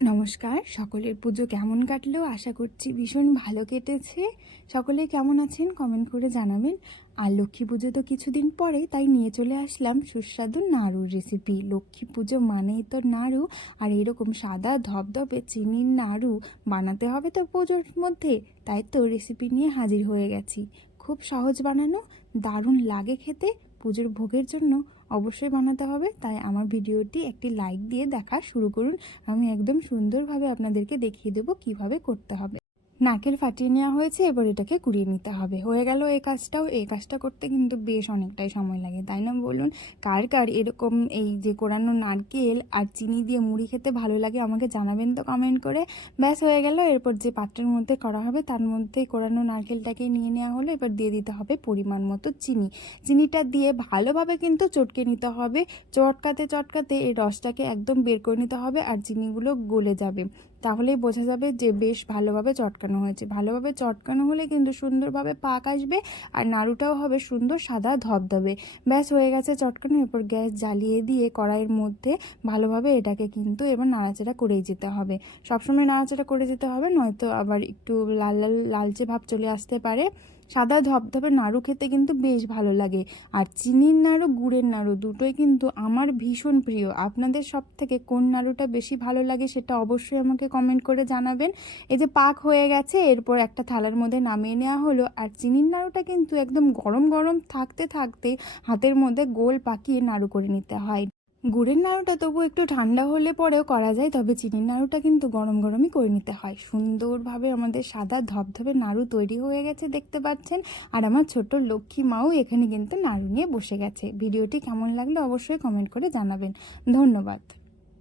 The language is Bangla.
নমস্কার, সকলের পুজো কেমন কাটলো? আশা করছি ভীষণ ভালো কেটেছে। সকলে কেমন আছেন? কমেন্ট করে জানাবেন। আর লক্ষ্মী পুজো তো কিছুদিন পরে তাই নিয়ে চলে আসলাম সুস্বাদু নাড়ুর রেসিপি লক্ষ্মী পুজো মানেই তো নাড়ু, আর এরকম সাদা ধপধপে চিনির নাড়ু বানাতে হবে তো পুজোর মধ্যে। তাই তো রেসিপি নিয়ে হাজির হয়ে গেছি। খুব সহজ বানানো, দারুণ লাগে খেতে। পুজোর ভোগের জন্য অবশ্যই বানাতে হবে। তাই আমার ভিডিওটি একটি লাইক দিয়ে দেখা শুরু করুন। আমি একদম সুন্দরভাবে আপনাদেরকে দেখিয়ে দেবো কীভাবে করতে হবে। নারকেল ফাটিয়ে নেওয়া হয়েছে, এবার এটাকে কুড়িয়ে নিতে হবে। হয়ে গেল এই কাজটাও। এই কাজটা করতে কিন্তু বেশ অনেকটাই সময় লাগে। তাই না? বলুন, কার কার এরকম এই যে কোরানো নারকেল আর চিনি দিয়ে মুড়ি খেতে ভালো লাগে আমাকে জানাবেন তো কমেন্ট করে। ব্যাস, হয়ে গেল। এরপর যে পাত্রের মধ্যে করা হবে, তার মধ্যে কোরানো নারকেলটাকে নিয়ে নেওয়া হলো। এবার দিয়ে দিতে হবে পরিমাণ মতো চিনি। চিনিটা দিয়ে ভালোভাবে কিন্তু চটকে নিতে হবে। চটকাতে চটকাতে এই রসটাকে একদম বের করে নিতে হবে আর চিনিগুলো গলে যাবে। তাহলেই বোঝা যাবে যে বেশ ভালোভাবে চটকানো হয়েছে। ভালোভাবে চটকানো হলে কিন্তু সুন্দরভাবে পাক আসবে আর নাড়ুটাও হবে সুন্দর সাদা ধবধবে। ব্যাস, হয়ে গেছে চটকানো। এরপর গ্যাস জ্বালিয়ে দিয়ে কড়াইয়ের মধ্যে ভালোভাবে এটাকে কিন্তু এবার নাড়াচাড়া করেই যেতে হবে। সবসময় নাড়াচাড়া করে যেতে হবে, নয়তো আবার একটু লাল লাল, লালচে ভাব চলে আসতে পারে। সাদা ধপধপে নাড়ু খেতে কিন্তু বেশ ভালো লাগে। আর চিনির নাড়ু, গুড়ের নাড়ু দুটোই কিন্তু আমার ভীষণ প্রিয়। আপনাদের সব থেকে কোন নাড়ুটা বেশি ভালো লাগে সেটা অবশ্যই আমাকে কমেন্ট করে জানাবেন। এই যে পাক হয়ে গেছে, এরপর একটা থালার মধ্যে নামিয়ে নেওয়া হলো। আর চিনির নাড়ুটা কিন্তু একদম গরম গরম থাকতে থাকতে হাতের মধ্যে গোল পাকিয়ে নাড়ু করে নিতে হয়। গুড়ের নাড়ুটা তবু একটু ঠান্ডা হলে পরেও করা যায়, তবে চিনির নাড়ুটা কিন্তু গরম গরমই করে নিতে হয়। সুন্দরভাবে আমাদের সাদা ধবধবে নাড়ু তৈরি হয়ে গেছে দেখতে পাচ্ছেন, আর আমার ছোট লক্ষ্মী মাও এখানে কিন্তু নাড়ু নিয়ে বসে গেছে। ভিডিওটি কেমন লাগল অবশ্যই কমেন্ট করে জানাবেন। ধন্যবাদ।